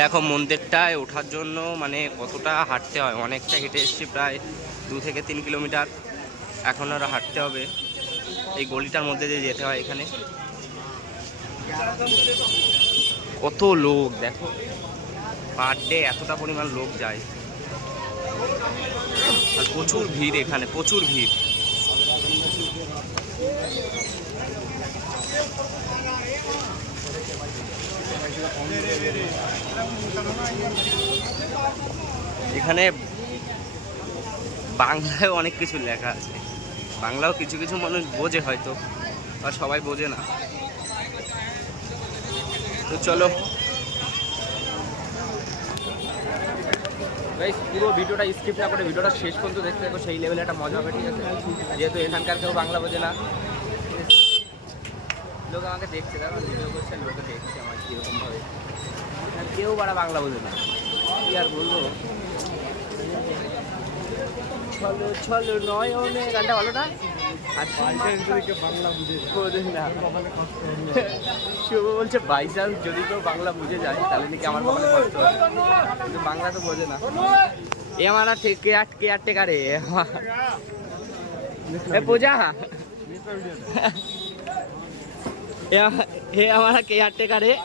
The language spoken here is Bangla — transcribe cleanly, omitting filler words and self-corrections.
দেখো মন্দিরটায় ওঠার জন্য মানে কতটা হাঁটতে হয়, অনেকটা হেঁটে এসেছি, প্রায় 2 থেকে 3 কিলোমিটার। এখন আরও হাঁটতে হবে, এই গলিটার মধ্যে দিয়ে যেতে হয়। এখানে কত লোক দেখো, পার ডে এতটা পরিমাণ লোক যায়, আর প্রচুর ভিড়, এখানে প্রচুর ভিড়। এখানে বাংলায় অনেক কিছু লেখা আছে, বাংলাও কিছু কিছু মানুষ বোঝে হয়তো, আর সবাই বোঝে না। তো চলো গাইস, পুরো ভিডিওটা স্কিপ না করে ভিডিওটা শেষ পর্যন্ত দেখতে থাকো, সেই লেভেলে একটা মজা হবে, ঠিক আছে? যেহেতু এখানকার কেউ বাংলা বোঝে না, লোক আমাকে দেখছে, কারণ ভিডিও করছে, লোকে দেখছে আমার কীরকমভাবে, আর কেউ বাড়া বাংলা বোঝে না, কি আর বলবো। চলো চলো নয়নে, গানটা ভালো না? বাংলা বুঝে না, শুভ বলছে বাই চান্স যদি কেউ বাংলা বুঝে যায় তাহলে নাকি আমার কপালে কষ্ট হবে, কিন্তু বাংলা তো বোঝে না। এ আমার কেয়ার টেকারে পূজা, हे हमारा केयर टेकर है।